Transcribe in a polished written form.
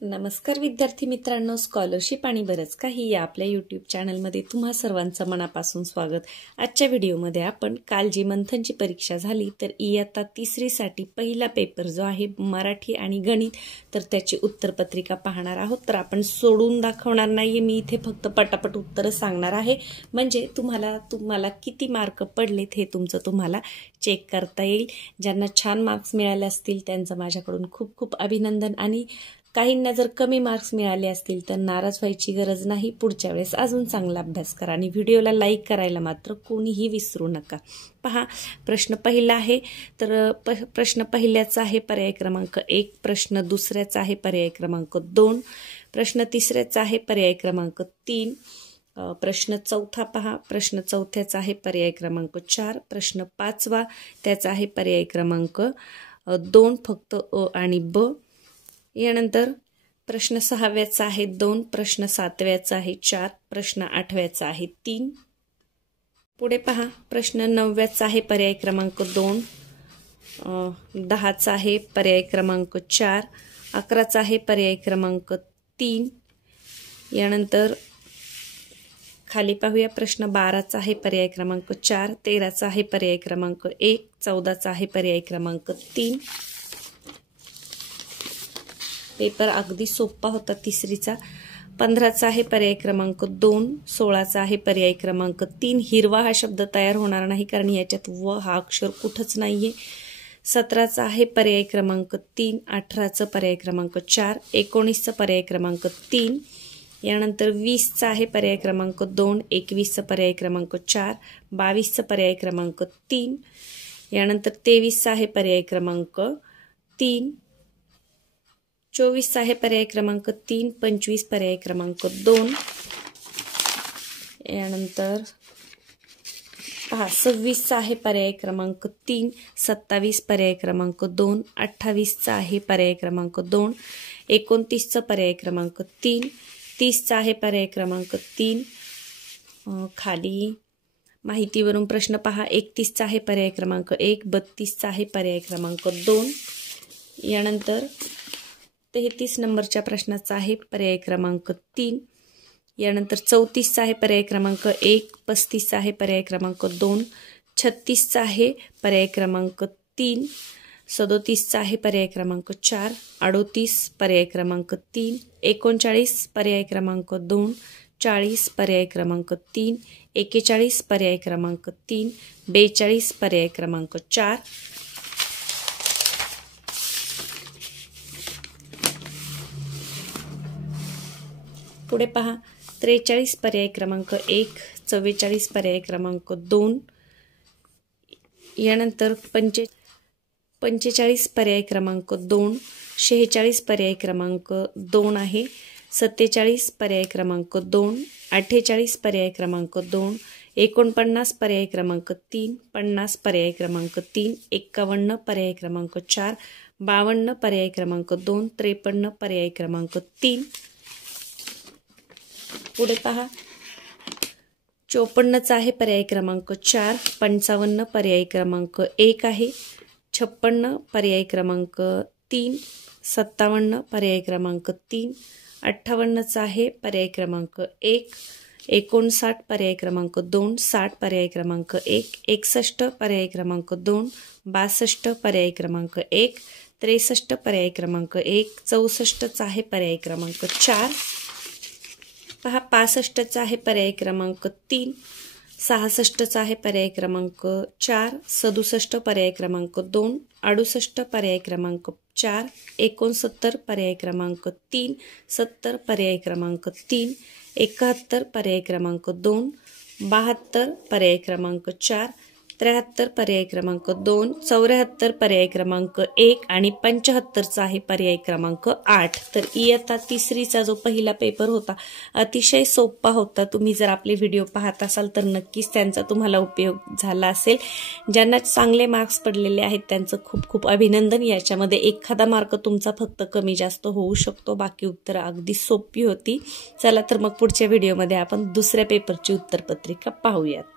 नमस्कार विद्यार्थी मित्रांनो, स्कॉलरशिप आणि बरंच काही या आपल्या यूट्यूब चॅनलमध्ये तुम्हा सर्वांचं मनापासून स्वागत। आजच्या व्हिडिओमध्ये आपण काल जी मंथनची परीक्षा झाली तर इयत्ता तिसरीसाठी पहिला पेपर जो आहे मराठी आणि गणित, तर त्याची उत्तरपत्रिका पाहणार आहोत। तर आपण सोडून दाखवणार नाहीये, मी इथे फक्त पटापट उत्तर सांगणार आहे, म्हणजे तुम्हाला किती मार्क पडलेत हे तुम्हाला चेक करता येईल। ज्यांना छान मार्क्स मिळाले असतील त्यांचं माझ्याकडून खूप खूप अभिनंदन, आणि काहींना जर कमी मार्क्स मिळाले असतील तर नाराज व्हायची गरज नाही। पुढच्या वेळेस अजून चांगला अभ्यास करा आणि व्हिडिओला लाईक करायला मात्र कोणीही विसरू नका। पहा, प्रश्न पहिला आहे, तर प्रश्न पहिल्याचा आहे पर्याय क्रमांक 1, प्रश्न दुसऱ्याचा आहे पर्याय क्रमांक 2, प्रश्न तिसऱ्याचा आहे पर्याय क्रमांक 3, प्रश्न चौथा पहा, प्रश्न चौथ्याचा आहे पर्याय क्रमांक 4, प्रश्न पाचवा त्याचा आहे पर्याय क्रमांक 2 फक्त अ आणि ब। यानंतर प्रश्न सहाव्याचा आहे 2, प्रश्न सातव्याचा आहे 4, प्रश्न आठव्याचा आहे 3। पुढे पहा, प्रश्न नवव्याचा आहे पर्याय क्रमांक 2, 10चा आहे पर्याय क्रमांक 4, 11चा आहे पर्याय क्रमांक 3। यानंतर खाली पाहूया, प्रश्न 12चा आहे पर्याय क्रमांक 4, 13चा आहे पर्याय क्रमांक 1, 14चा आहे पर्याय क्रमांक 3। पेपर अगदी सोपा होता तिसरीचा। 15चा आहे पर्याय क्रमांक 2, 16चा आहे पर्याय क्रमांक 3, हिरवा हा शब्द तयार होणार नाही कारण याच्यात व हा अक्षर कुठंच नाहीये। 17चा आहे पर्याय क्रमांक 3, 18चा पर्याय क्रमांक 4, 19चा पर्याय क्रमांक 3। यानंतर 20चा आहे पर्याय क्रमांक 2, 21चा पर्याय क्रमांक 4, 22चा पर्याय क्रमांक 3। यानंतर 23चा आहे पर्याय क्रमांक 3, 24चा आहे पर्याय क्रमांक 3, 25 पर्याय क्रमांक 2। यानंतर पहा, 26चा आहे पर्याय क्रमांक 3, 27 पर्याय क्रमांक 2, 28चा आहे पर्याय क्रमांक 2, 29चा पर्याय क्रमांक 3, 30चा आहे पर्याय क्रमांक 3। खाली माहितीवरून प्रश्न पहा, 31चा आहे पर्याय क्रमांक 1, 32चा आहे पर्याय क्रमांक 2। यानंतर 33 नंबरच्या प्रश्नाचा आहे पर्याय क्रमांक 3। यानंतर 34चा आहे पर्याय क्रमांक 1, 35चा आहे पर्याय क्रमांक 2, 36चा आहे पर्याय क्रमांक 3, 37चा आहे पर्याय क्रमांक 4, 38 पर्याय क्रमांक 3, 39 पर्याय क्रमांक 2, 40 पर्याय क्रमांक 3, 41 पर्याय क्रमांक 3, 42 पर्याय क्रमांक 4। पुढे पहा, 43 पर्याय क्रमांक 1, 44 पर्याय क्रमांक 2। यानंतर 45 पर्याय क्रमांक 2, 46 पर्याय क्रमांक 2 आहे, 47 पर्याय क्रमांक 2, 48 पर्याय क्रमांक 2, 49 पर्याय क्रमांक 3, 50 पर्याय क्रमांक 3, 51 पर्याय क्रमांक 4, 52 पर्याय क्रमांक 2, 53 पर्याय क्रमांक 3। पुढे पहा, 54चा आहे पर्याय क्रमांक 4, 55 पर्याय क्रमांक 1 आहे, 56 पर्याय क्रमांक 3, 57 पर्याय क्रमांक 3, 58चा आहे पर्याय क्रमांक 1, 59 पर्याय क्रमांक 2, 60 पर्याय क्रमांक 1, 61 पर्याय क्रमांक 2, 62 पर्याय क्रमांक 1, 63 पर्याय क्रमांक 1, 64चा आहे पर्याय क्रमांक 4। पहा, 65चा आहे पर्याय क्रमांक 3, 66चा आहे पर्याय क्रमांक 4, 67 पर्याय क्रमांक 2, 68 पर्याय क्रमांक 4, 69 पर्याय क्रमांक 3, 70 पर्याय क्रमांक 3, 71 पर्याय क्रमांक 2, 72 पर्याय क्रमांक 4, 73 पर्याय क्रमांक 2, 74 पर्याय क्रमांक 1 आणि 75चा आहे पर्याय क्रमांक 8। तर इयत्ता तिसरीचा जो पहिला पेपर होता अतिशय सोपा होता। तुम्ही जर आपले व्हिडिओ पाहत असाल तर नक्कीच त्यांचा तुम्हाला उपयोग झाला असेल। ज्यांना चांगले मार्क्स पडलेले आहेत त्यांचं खूप खूप अभिनंदन। याच्यामध्ये एखादा मार्क तुमचा फक्त कमी जास्त होऊ शकतो, बाकी उत्तरं अगदी सोपी होती। चला तर मग पुढच्या व्हिडिओमध्ये आपण दुसऱ्या पेपरची उत्तरपत्रिका पाहूयात।